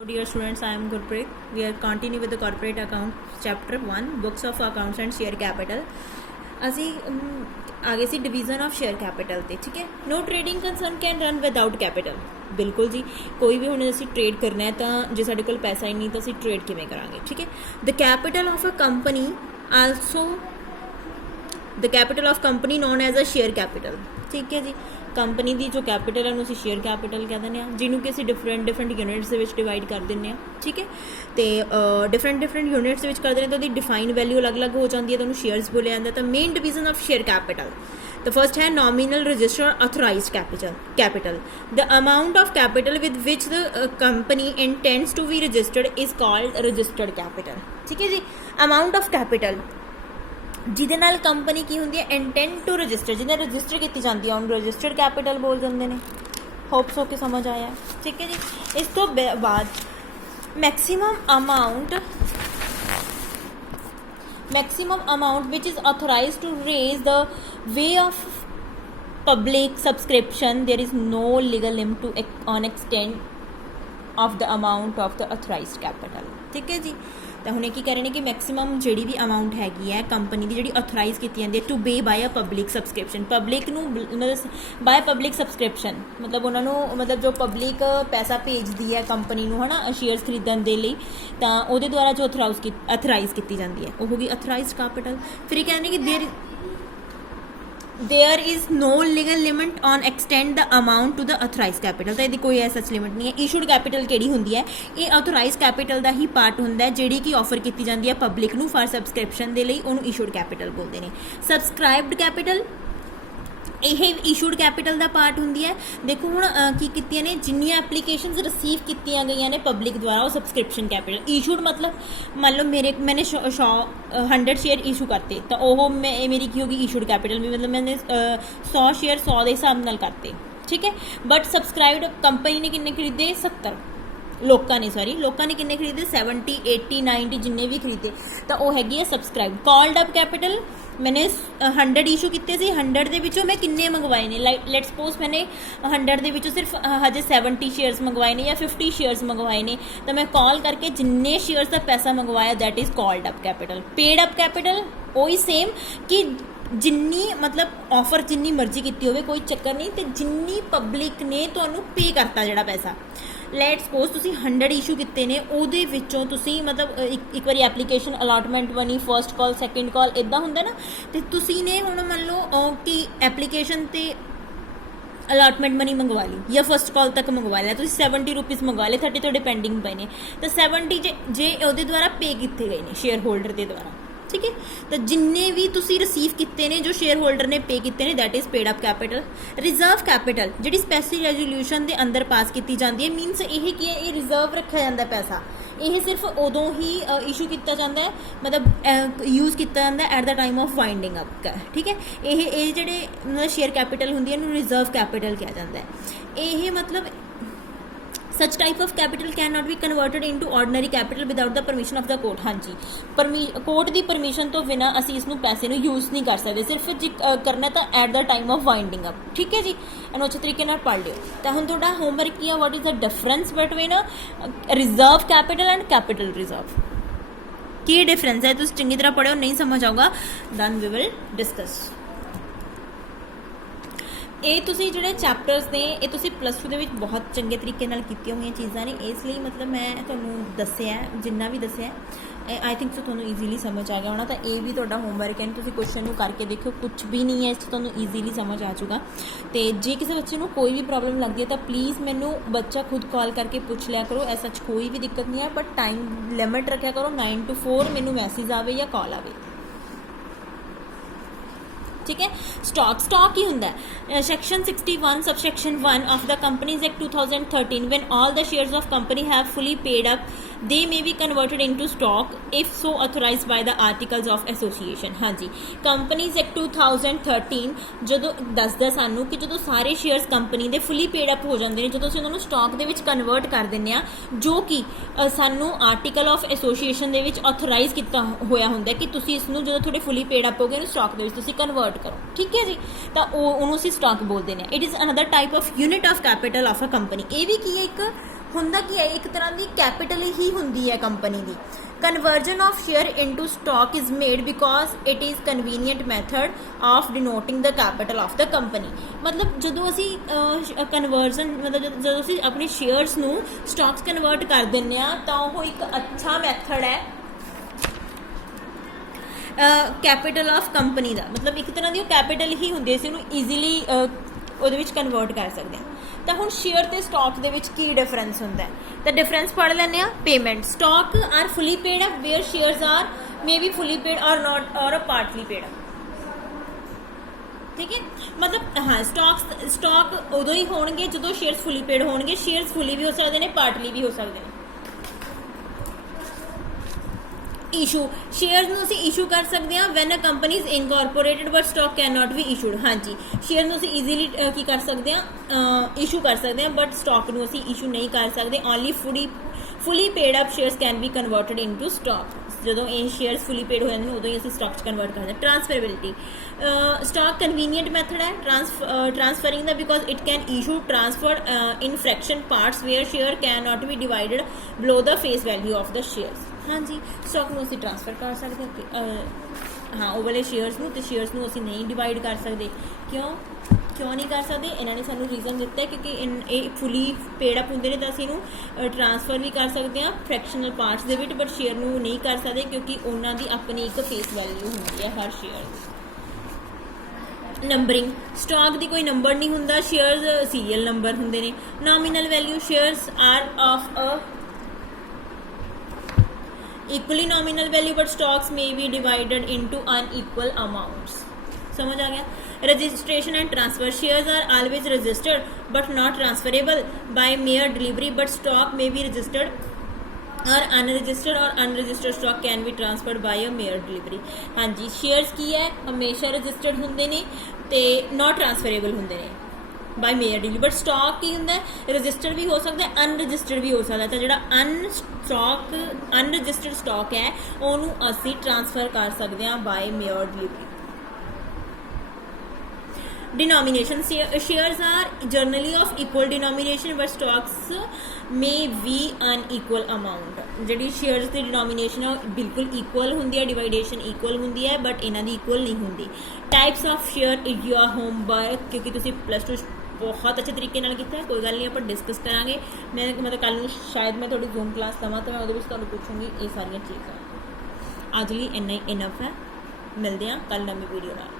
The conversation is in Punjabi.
Dear students, I am Gurpreet. We are continue with the corporate account chapter 1 books of accounts and share capital. ਅਸੀਂ ਆ ਗਏ ਸੀ ਡਿਵੀਜ਼ਨ ਆਫ ਸ਼ੇਅਰ ਕੈਪੀਟਲ ਤੇ। ਠੀਕ ਹੈ, no trading concern can run without capital. ਬਿਲਕੁਲ ਜੀ, ਕੋਈ ਵੀ ਹੁਣ ਅਸੀਂ ਟ੍ਰੇਡ ਕਰਨਾ ਹੈ ਤਾਂ ਜੇ ਸਾਡੇ ਕੋਲ ਪੈਸਾ ਹੀ ਨਹੀਂ ਤਾਂ ਅਸੀਂ ਟ੍ਰੇਡ ਕਿਵੇਂ ਕਰਾਂਗੇ। ਠੀਕ ਹੈ, the capital of a company also the capital of company known as a share capital. ਠੀਕ ਹੈ ਜੀ, ਕੰਪਨੀ ਦੀ ਜੋ ਕੈਪੀਟਲ ਹੈ ਉਹਨੂੰ ਅਸੀਂ ਸ਼ੇਅਰ ਕੈਪੀਟਲ ਕਹਿ ਦਿੰਦੇ ਹਾਂ, ਜਿਹਨੂੰ ਕਿ ਅਸੀਂ ਡਿਫਰੈਂਟ ਯੂਨਿਟਸ ਦੇ ਵਿੱਚ ਡਿਵਾਈਡ ਕਰ ਦਿੰਦੇ ਹਾਂ। ਠੀਕ ਹੈ, ਅਤੇ ਡਿਫਰੈਂਟ ਯੂਨਿਟਸ ਦੇ ਵਿੱਚ ਕਰਦੇ ਨੇ ਤਾਂ ਉਹਦੀ ਡਿਫਾਈਨ ਵੈਲਿਊ ਅਲੱਗ ਹੋ ਜਾਂਦੀ ਹੈ, ਤਾਂ ਉਹਨੂੰ ਸ਼ੇਅਰਸ ਬੋਲਿਆ ਜਾਂਦਾ। ਤਾਂ main division of share capital, the first है nominal registered authorized capital. The amount of capital with which the company intends to be registered is called registered capital. ठीक है जी, amount of capital ਜਿਹਦੇ ਨਾਲ ਕੰਪਨੀ ਕੀ ਹੁੰਦੀ ਹੈ, ਇੰਟੈਂਡ ਟੂ ਰਜਿਸਟਰ, ਜਿਹਦੇ ਰਜਿਸਟਰ ਕੀਤੀ ਜਾਂਦੀ ਹੈ ਉਹਨੂੰ ਰਜਿਸਟਰਡ ਕੈਪੀਟਲ ਬੋਲ ਦਿੰਦੇ ਨੇ। ਹੋਪਸ ਹੋ ਕੇ ਸਮਝ ਆਇਆ। ਠੀਕ ਹੈ ਜੀ, ਇਸ ਤੋਂ ਬਾਅਦ maximum amount which is authorized to raise the way of public subscription. There is no legal limit on extent of the amount of the authorized capital. ठीक है जी, ਤਾਂ ਹੁਣ ਇਹ ਕੀ ਕਰ ਰਹੇ ਨੇ ਕਿ ਮੈਕਸੀਮਮ ਜਿਹੜੀ ਵੀ ਅਮਾਊਂਟ ਹੈਗੀ ਹੈ ਕੰਪਨੀ ਦੀ ਜਿਹੜੀ ਆਥੋਰਾਈਜ਼ ਕੀਤੀ ਜਾਂਦੀ ਹੈ to be by a public subscription. Public ਨੂੰ ਬਾਏ ਪਬਲਿਕ ਸਬਸਕ੍ਰਿਪਸ਼ਨ ਮਤਲਬ ਉਹਨਾਂ ਨੂੰ ਮਤਲਬ ਜੋ ਪਬਲਿਕ ਪੈਸਾ ਭੇਜਦੀ ਹੈ ਕੰਪਨੀ ਨੂੰ ਹੈ ਨਾ ਸ਼ੇਅਰਸ ਖਰੀਦਣ ਦੇ ਲਈ, ਤਾਂ ਉਹਦੇ ਦੁਆਰਾ ਜੋ ਆਥੋਰਾਈਜ਼ ਕੀਤੀ ਜਾਂਦੀ ਹੈ ਉਹ ਹੋ ਗਈ ਆਥੋਰਾਈਜ਼ਡ ਕੈਪੀਟਲ। ਫਿਰ ਇਹ ਕਹਿੰਦੇ ਕਿ there is no legal limit on extend the amount to the authorized capital। ਤਾਂ ਇਹਦੀ ਕੋਈ ਐਸਾ ਲਿਮਿਟ ਨਹੀਂ ਹੈ। ਇਸ਼ੂਡ ਕੈਪੀਟਲ ਕਿਹੜੀ ਹੁੰਦੀ ਹੈ, ਇਹ ਆਥੋਰਾਈਜ਼ਡ ਕੈਪੀਟਲ ਦਾ ਹੀ ਪਾਰਟ ਹੁੰਦਾ ਹੈ ਜਿਹੜੀ ਕਿ ਆਫਰ ਕੀਤੀ ਜਾਂਦੀ ਹੈ ਪਬਲਿਕ ਨੂੰ ਫਾਰ ਸਬਸਕ੍ਰਿਪਸ਼ਨ ਦੇ ਲਈ, ਉਹਨੂੰ ਇਸ਼ੂਡ ਕੈਪੀਟਲ ਬੋਲਦੇ ਨੇ। ਸਬਸਕ੍ਰਾਈਬਡ ਕੈਪੀਟਲ ਇਹ ਇਸ਼ੂਡ ਕੈਪੀਟਲ ਦਾ ਪਾਰਟ ਹੁੰਦੀ ਹੈ। ਦੇਖੋ ਹੁਣ ਕੀ ਕੀਤੀਆਂ ਨੇ, ਜਿੰਨੀਆਂ ਐਪਲੀਕੇਸ਼ਨਸ ਰਿਸੀਵ ਕੀਤੀਆਂ ਗਈਆਂ ਨੇ ਪਬਲਿਕ ਦੁਆਰਾ ਉਹ ਸਬਸਕ੍ਰਿਪਸ਼ਨ ਕੈਪੀਟਲ। ਇਸ਼ੂਡ ਮਤਲਬ ਮੰਨ ਲਓ ਮੈਨੇ 100 ਸ਼ੇਅਰ ਇਸ਼ੂ ਕਰਤੇ ਤਾਂ ਉਹ ਮੇਰੀ ਕੀ ਹੋਗੀ ਇਸ਼ੂਡ ਕੈਪੀਟਲ ਵੀ, ਮਤਲਬ ਮੈਨੇ 100 ਸ਼ੇਅਰ 100 ਦੇ ਹਿਸਾਬ ਨਾਲ ਕਰਤੇ। ਠੀਕ ਹੈ, ਬਟ ਸਬਸਕ੍ਰਾਈਬਡ ਕੰਪਨੀ ਨੇ ਕਿੰਨੇ ਖਰੀਦੇ 70 ਲੋਕਾਂ ਨੇ ਕਿੰਨੇ ਖਰੀਦੇ 70 80 90 ਜਿੰਨੇ ਵੀ ਖਰੀਦੇ ਤਾਂ ਉਹ ਹੈਗੀ ਹੈ ਸਬਸਕ੍ਰਾਈਬ। ਕਾਲਡ ਅਪ ਕੈਪੀਟਲ मैंने 100 ਇਸ਼ੂ ਕੀਤੇ ਸੀ, 100 ਦੇ ਵਿੱਚੋਂ ਮੈਂ ਕਿੰਨੇ ਮੰਗਵਾਏ ਨੇ, ਲੈਟ ਸਪੋਜ਼ ਮੈਨੇ 100 ਦੇ ਵਿੱਚੋਂ ਸਿਰਫ ਹਜੇ 70 ਸ਼ੇਅਰਸ ਮੰਗਵਾਏ ਨੇ ਜਾਂ 50 ਸ਼ੇਅਰਸ ਮੰਗਵਾਏ ਨੇ, ਤਾਂ ਮੈਂ ਕਾਲ ਕਰਕੇ ਜਿੰਨੇ ਸ਼ੇਅਰਸ ਦਾ ਪੈਸਾ ਮੰਗਵਾਇਆ that is called up capital. Paid up capital ਉਹੀ ਸੇਮ ਕਿ ਜਿੰਨੀ ਮਤਲਬ ਆਫਰ ਜਿੰਨੀ ਮਰਜ਼ੀ ਕੀਤੀ ਹੋਵੇ ਕੋਈ ਚੱਕਰ ਨਹੀਂ, ਅਤੇ ਜਿੰਨੀ ਪਬਲਿਕ ਨੇ ਤੁਹਾਨੂੰ ਪੇ ਕਰਤਾ ਜਿਹੜਾ ਪੈਸਾ। ਲੈਟ ਸਪੋਜ਼ ਤੁਸੀਂ 100 ਇਸ਼ੂ ਕੀਤੇ ਨੇ, ਉਹਦੇ ਵਿੱਚੋਂ ਤੁਸੀਂ ਮਤਲਬ ਇੱਕ ਵਾਰੀ ਐਪਲੀਕੇਸ਼ਨ ਅਲਾਟਮੈਂਟ ਬਣੀ, ਫਸਟ ਕਾਲ ਸੈਕਿੰਡ ਕਾਲ ਇੱਦਾਂ ਹੁੰਦਾ ਨਾ, ਅਤੇ ਤੁਸੀਂ ਨੇ ਹੁਣ ਮੰਨ ਲਓ ਕਿ ਐਪਲੀਕੇਸ਼ਨ 'ਤੇ ਅਲਾਟਮੈਂਟ ਮਨੀ ਮੰਗਵਾ ਲਈ ਜਾਂ ਫਸਟ ਕਾਲ ਤੱਕ ਮੰਗਵਾ ਲਿਆ, ਤੁਸੀਂ 70 ਰੁਪੀਜ਼ ਮੰਗਵਾ ਲਏ, 30 ਤੁਹਾਡੇ ਪੈਂਡਿੰਗ ਪਏ ਨੇ, ਤਾਂ 70 ਜੇ ਉਹਦੇ ਦੁਆਰਾ ਪੇ ਕੀਤੇ ਗਏ ਨੇ ਸ਼ੇਅਰ ਹੋਲਡਰ ਦੇ ਦੁਆਰਾ। ਠੀਕ ਹੈ, ਤਾਂ ਜਿੰਨੇ ਵੀ ਤੁਸੀਂ ਰਿਸੀਵ ਕੀਤੇ ਨੇ ਜੋ ਸ਼ੇਅਰ ਹੋਲਡਰ ਨੇ ਪੇ ਕੀਤੇ ਨੇ that is paid up capital. Reserve capital ਜਿਹੜੀ ਸਪੈਸ਼ਲ ਰੈਜ਼ੋਲਿਊਸ਼ਨ ਦੇ ਅੰਦਰ ਪਾਸ ਕੀਤੀ ਜਾਂਦੀ ਹੈ, ਮੀਨਸ ਇਹ ਕੀ ਹੈ, ਇਹ ਰਿਜ਼ਰਵ ਰੱਖਿਆ ਜਾਂਦਾ ਪੈਸਾ, ਇਹ ਸਿਰਫ ਉਦੋਂ ਹੀ ਇਸ਼ੂ ਕੀਤਾ ਜਾਂਦਾ ਹੈ, ਮਤਲਬ ਯੂਜ਼ ਕੀਤਾ ਜਾਂਦਾ at the time of winding up. ਠੀਕ ਹੈ, ਇਹ ਜਿਹੜੇ ਮਤਲਬ ਸ਼ੇਅਰ ਕੈਪੀਟਲ ਹੁੰਦੀ ਹੈ ਇਹਨੂੰ ਰਿਜ਼ਰਵ ਕੈਪੀਟਲ ਕਿਹਾ ਜਾਂਦਾ ਹੈ। ਇਹ ਮਤਲਬ such type of capital cannot be converted into ordinary capital without the permission of the court। ਹਾਂਜੀ, ਕੋਰਟ ਦੀ ਪਰਮਿਸ਼ਨ ਤੋਂ ਬਿਨਾਂ ਅਸੀਂ ਇਸ ਨੂੰ ਪੈਸੇ ਨੂੰ ਯੂਜ਼ ਨਹੀਂ ਕਰ ਸਕਦੇ, ਸਿਰਫ ਜੇ ਕਰਨਾ ਤਾਂ at the time of winding up. ਠੀਕ ਹੈ ਜੀ, ਇਹਨੂੰ ਅੱਛੇ ਤਰੀਕੇ ਨਾਲ ਪੜ੍ਹ ਲਿਓ। ਤਾਂ ਹੁਣ ਤੁਹਾਡਾ ਹੋਮਵਰਕ ਕੀ ਆ, what is the difference between reserve capital and capital reserve. Ki difference ਹੈ ਤੁਸੀਂ ਚੰਗੀ ਤਰ੍ਹਾਂ ਪੜ੍ਹਿਓ, ਨਹੀਂ ਸਮਝ ਆਊਗਾ ਦੈਨ ਵੀ ਵਿਲ ਡਿਸਕਸ। ਇਹ ਤੁਸੀਂ ਜਿਹੜੇ ਚੈਪਟਰਸ ਨੇ ਇਹ ਤੁਸੀਂ +2 ਦੇ ਵਿੱਚ ਬਹੁਤ ਚੰਗੇ ਤਰੀਕੇ ਨਾਲ ਕੀਤੀਆਂ ਹੋਈਆਂ ਚੀਜ਼ਾਂ ਨੇ, ਇਸ ਲਈ ਮਤਲਬ ਮੈਂ ਤੁਹਾਨੂੰ ਦੱਸਿਆ ਜਿੰਨਾ ਵੀ ਦੱਸਿਆ ਆਈ ਥਿੰਕ ਸੋ ਤੁਹਾਨੂੰ ਈਜ਼ੀਲੀ ਸਮਝ ਆ ਗਿਆ ਹੋਣਾ। ਤਾਂ ਇਹ ਵੀ ਤੁਹਾਡਾ ਹੋਮਵਰਕ ਹੈ, ਤੁਸੀਂ ਕੁਐਸਚਨ ਨੂੰ ਕਰਕੇ ਦੇਖਿਓ, ਕੁਛ ਵੀ ਨਹੀਂ ਹੈ ਇਸ 'ਚ ਤੁਹਾਨੂੰ ਈਜ਼ੀਲੀ ਸਮਝ ਆ ਜਾਊਗਾ। ਅਤੇ ਜੇ ਕਿਸੇ ਬੱਚੇ ਨੂੰ ਕੋਈ ਵੀ ਪ੍ਰੋਬਲਮ ਲੱਗਦੀ ਹੈ ਤਾਂ ਪਲੀਜ਼ ਮੈਨੂੰ ਬੱਚਾ ਖੁਦ ਕਾਲ ਕਰਕੇ ਪੁੱਛ ਲਿਆ ਕਰੋ, ਐਸਾ ਕੋਈ ਵੀ ਦਿੱਕਤ ਨਹੀਂ ਹੈ, ਬਟ ਟਾਈਮ ਲਿਮਿਟ ਰੱਖਿਆ ਕਰੋ 9 to 4 ਮੈਨੂੰ ਮੈਸੇਜ ਆਵੇ ਜਾਂ ਕਾਲ ਆਵੇ। ठीक है, स्टॉक ही ਹੁੰਦਾ section 61 subsection 1 of the Companies Act 2013 when all the shares of company have fully paid up they may be converted into stock if so authorized by the articles of association। ਹਾਂਜੀ, Companies Act 2013 ਜਦੋਂ ਦੱਸਦਾ ਸਾਨੂੰ ਕਿ ਜਦੋਂ ਸਾਰੇ ਸ਼ੇਅਰਸ ਕੰਪਨੀ ਦੇ ਫੁੱਲੀ ਪੇਡ ਅਪ ਹੋ ਜਾਂਦੇ ਨੇ, ਜਦੋਂ ਅਸੀਂ ਉਹਨਾਂ ਨੂੰ ਸਟਾਕ ਦੇ ਵਿੱਚ ਕਨਵਰਟ ਕਰ ਦਿੰਦੇ ਹਾਂ, ਜੋ ਕਿ ਸਾਨੂੰ ਆਰਟੀਕਲ ਆਫ ਐਸੋਸੀਏਸ਼ਨ ਦੇ ਵਿੱਚ ਆਥੋਰਾਈਜ਼ ਕੀਤਾ ਹੋਇਆ ਹੁੰਦਾ ਕਿ ਤੁਸੀਂ ਇਸ ਨੂੰ ਜਦੋਂ ਤੁਹਾਡੇ ਫੁੱਲੀ ਪੇਡ ਅਪ ਹੋ ਗਏ ਇਹਨੂੰ ਸਟਾਕ ਦੇ ਵਿੱਚ ਤੁਸੀਂ ਕਨਵਰਟ ਕਰੋ। ਠੀਕ ਹੈ ਜੀ, ਤਾਂ ਉਹਨੂੰ ਅਸੀਂ ਸਟਾਕ ਬੋਲਦੇ ਨੇ। It is another type of unit of capital of a company. ਇਹ ਵੀ ਕੀ ਹੈ, ਇੱਕ ਹੁੰਦਾ ਕੀ ਹੈ, ਇੱਕ ਤਰ੍ਹਾਂ ਦੀ ਕੈਪੀਟਲ ਹੀ ਹੁੰਦੀ ਹੈ ਕੰਪਨੀ ਦੀ। Conversion of share into stock is made because it is convenient method of denoting the capital of the company. ਮਤਲਬ ਜਦੋਂ ਅਸੀਂ ਕਨਵਰਜ਼ਨ ਮਤਲਬ ਜਦੋਂ ਅਸੀਂ ਆਪਣੇ ਸ਼ੇਅਰਸ ਨੂੰ ਸਟਾਕਸ ਕਨਵਰਟ ਕਰ ਦਿੰਦੇ ਹਾਂ ਤਾਂ ਉਹ ਇੱਕ ਅੱਛਾ ਮੈਥਡ ਹੈ ਕੈਪੀਟਲ ਆਫ ਕੰਪਨੀ ਦਾ। ਮਤਲਬ ਇੱਕ ਤਰ੍ਹਾਂ ਦੀ ਉਹ ਕੈਪੀਟਲ ਹੀ ਹੁੰਦੀ ਹੈ, ਅਸੀਂ ਉਹਨੂੰ ਈਜ਼ੀਲੀ ਉਹਦੇ ਵਿੱਚ ਕਨਵਰਟ ਕਰ ਸਕਦੇ ਹਾਂ। ਤਾਂ ਹੁਣ ਸ਼ੇਅਰ ਤੇ ਸਟਾਕ ਦੇ ਵਿੱਚ ਕੀ ਡਿਫਰੈਂਸ ਹੁੰਦਾ ਹੈ, ਤਾਂ ਡਿਫਰੈਂਸ ਪੜ੍ਹ ਲੈਂਦੇ ਹਾਂ। Payment stock are fully paid up where shares are may be fully paid or not ਔਰ ਪਾਰਟਲੀ ਪੇਡ ਅਪ। ਠੀਕ ਹੈ, ਮਤਲਬ ਹਾਂ ਸਟਾਕ ਉਦੋਂ ਹੀ ਹੋਣਗੇ ਜਦੋਂ ਸ਼ੇਅਰਸ ਫੁਲੀ ਪੇਡ ਹੋਣਗੇ। ਸ਼ੇਅਰਸ ਫੁਲੀ ਵੀ ਹੋ ਸਕਦੇ ਨੇ, ਪਾਰਟਲੀ ਵੀ ਹੋ ਸਕਦੇ ਨੇ। ਇਸ਼ੂ ਸ਼ੇਅਰਸ ਨੂੰ ਅਸੀਂ ਇਸ਼ੂ ਕਰ ਸਕਦੇ ਹਾਂ when a company is incorporated but stock can not be issued. ਹਾਂਜੀ, ਸ਼ੇਅਰ ਨੂੰ ਅਸੀਂ ਈਜ਼ੀਲੀ ਕੀ ਕਰ ਸਕਦੇ ਹਾਂ, ਇਸ਼ੂ ਕਰ ਸਕਦੇ ਹਾਂ, ਬਟ ਸਟਾਕ ਨੂੰ ਅਸੀਂ ਇਸ਼ੂ ਨਹੀਂ ਕਰ ਸਕਦੇ। Only fully paid up shares can be converted into stock. ਜਦੋਂ ਇਹ ਸ਼ੇਅਰਸ ਫੁਲੀ ਪੇਡ ਹੋ ਜਾਂਦੇ ਨੇ ਉਦੋਂ ਹੀ ਅਸੀਂ ਸਟਾਕ 'ਚ ਕਨਵਰਟ ਕਰਦੇ ਹਾਂ। ਟ੍ਰਾਂਸਫਰੇਬਿਲਿਟੀ ਸਟਾਕ ਕਨਵੀਨੀਅੰਟ ਮੈਥਡ ਹੈ ਟ੍ਰਾਂਸਫਰਿੰਗ ਦਾ because it can issue transfer in fraction parts where share can not be divided below the face value of the shares. ਹਾਂਜੀ, ਸਟਾਕ ਨੂੰ ਅਸੀਂ ਟ੍ਰਾਂਸਫਰ ਕਰ ਸਕਦੇ ਹਾਂ ਉਹ ਵਾਲੇ ਸ਼ੇਅਰਸ ਨੂੰ, ਅਤੇ ਸ਼ੇਅਰਸ ਨੂੰ ਅਸੀਂ ਨਹੀਂ ਡਿਵਾਈਡ ਕਰ ਸਕਦੇ। ਕਿਉਂ ਨਹੀਂ ਕਰ ਸਕਦੇ? ਇਹਨਾਂ ਨੇ ਸਾਨੂੰ ਰੀਜ਼ਨ ਦਿੱਤਾ ਕਿਉਂਕਿ ਇਹ ਫੁਲੀ ਪੇਡ ਅਪ ਹੁੰਦੇ ਨੇ ਤਾਂ ਅਸੀਂ ਇਹਨੂੰ ਟ੍ਰਾਂਸਫਰ ਵੀ ਕਰ ਸਕਦੇ ਹਾਂ ਫ੍ਰੈਕਸ਼ਨਲ ਪਾਰਟਸ ਦੇ ਵਿੱਚ, ਬਟ ਸ਼ੇਅਰ ਨੂੰ ਨਹੀਂ ਕਰ ਸਕਦੇ ਕਿਉਂਕਿ ਉਹਨਾਂ ਦੀ ਆਪਣੀ ਇੱਕ ਫੇਸ ਵੈਲਿਊ ਹੁੰਦੀ ਹੈ ਹਰ ਸ਼ੇਅਰ ਦੀ। ਨੰਬਰਿੰਗ ਸਟਾਕ ਦੀ ਕੋਈ ਨੰਬਰ ਨਹੀਂ ਹੁੰਦਾ, ਸ਼ੇਅਰਸ ਸੀਰੀਅਲ ਨੰਬਰ ਹੁੰਦੇ ਨੇ। Nominal value shares are of a equally nominal value but stocks may be divided into unequal amounts। समझ आ गया? Registration and transfer shares are always registered but not transferable by mere delivery, but stock may be registered or unregistered or unregistered stock can be transferred by a mere delivery। हाँ जी, shares की है हमेशा registered होंगे ने ते not transferable होंगे ने ਬਾਈ ਮੇਅਰ ਡੀਲੀ, ਬਟ ਸਟਾਕ ਕੀ ਹੁੰਦਾ ਹੈ ਰਜਿਸਟਰਡ ਵੀ ਹੋ ਸਕਦਾ, ਅਨਰਜਿਸਟਰਡ ਵੀ ਹੋ ਸਕਦਾ। ਤਾਂ ਜਿਹੜਾ ਅਨਰਜਿਸਟਰਡ ਸਟਾਕ ਹੈ ਉਹਨੂੰ ਅਸੀਂ ਟ੍ਰਾਂਸਫਰ ਕਰ ਸਕਦੇ ਹਾਂ by mere delivery. Denomination shares are generally of equal denomination but stocks may be unequal amount। ਜਿਹੜੀ shares ਦੀ denomination ਹੈ ਉਹ ਬਿਲਕੁਲ equal ਹੁੰਦੀ ਹੈ, dividation equal ਹੁੰਦੀ ਹੈ, but ਇਹਨਾਂ ਦੀ equal ਨਹੀਂ ਹੁੰਦੀ। Types of share is your homework, ਕਿਉਂਕਿ ਤੁਸੀਂ +2 ਬਹੁਤ ਅੱਛੇ ਤਰੀਕੇ ਨਾਲ ਕੀਤਾ ਹੈ, ਕੋਈ ਗੱਲ ਨਹੀਂ, ਆਪਾਂ ਡਿਸਕਸ ਕਰਾਂਗੇ। ਮੈਂ ਮਤਲਬ ਕੱਲ੍ਹ ਨੂੰ ਸ਼ਾਇਦ ਮੈਂ ਤੁਹਾਡੀ ਜ਼ੂਮ ਕਲਾਸ ਦੇਵਾਂ ਤਾਂ ਮੈਂ ਉਹਦੇ ਵਿੱਚ ਤੁਹਾਨੂੰ ਪੁੱਛੂੰਗੀ ਇਹ ਸਾਰੀਆਂ ਚੀਜ਼ਾਂ। ਅੱਜ ਲਈ ਇੰਨਾ ਹੀ ਇਨਫ ਹੈ, ਮਿਲਦੇ ਹਾਂ ਕੱਲ੍ਹ ਨਵੀਂ ਵੀਡੀਓ ਨਾਲ।